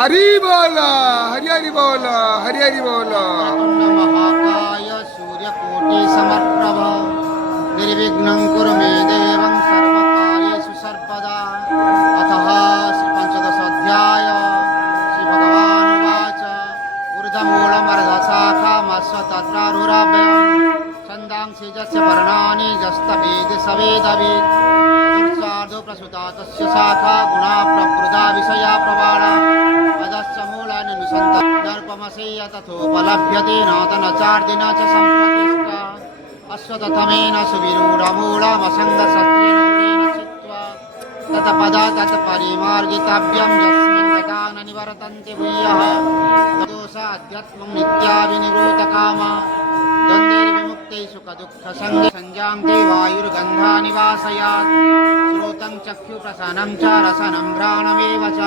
हरी बोला, हरी हरी बोला, हरी हरी बोला. महाकाय सूर्यकोटि समप्रभ निर्विघ्नं कुरु मे देवं सर्वकार्येषु सर्वदा. अतः श्रीपञ्चदशोऽध्याय श्रीभगवानुवाच ऊर्ध्वमूलमर्धशाखामश्वतत्रारुराभ्यां छन्दांसि यस्य पर्णानि यस्तवेद सवेदवेद प्रसूता तस्य शाखा गुणा प्रवृद्धा विषया प्रवाला पदस्य मूलानि नुसन्ता दर्पमशय्य तथोपलभ्यते नातनचार्दिन च सम्प्रतिष्ठा अश्वत्थमेन सुविरूढमूलमसङ्गशस्त्रेण दृढेन चित्वा तत्पदा तत्परिमार्गितव्यं यस्मिन् गता न निवर्तन्ते भूयः दोषाध्यात्मं नित्याभिनिवृतकामा द्वन्द्वैर्विमुक्तैः सुखदुःखसङ्गे सञ्जान्ते वायुर्गन्धानिवासयात् श्रोतं चक्षुप्रसनं च रसनं घ्राणमेव च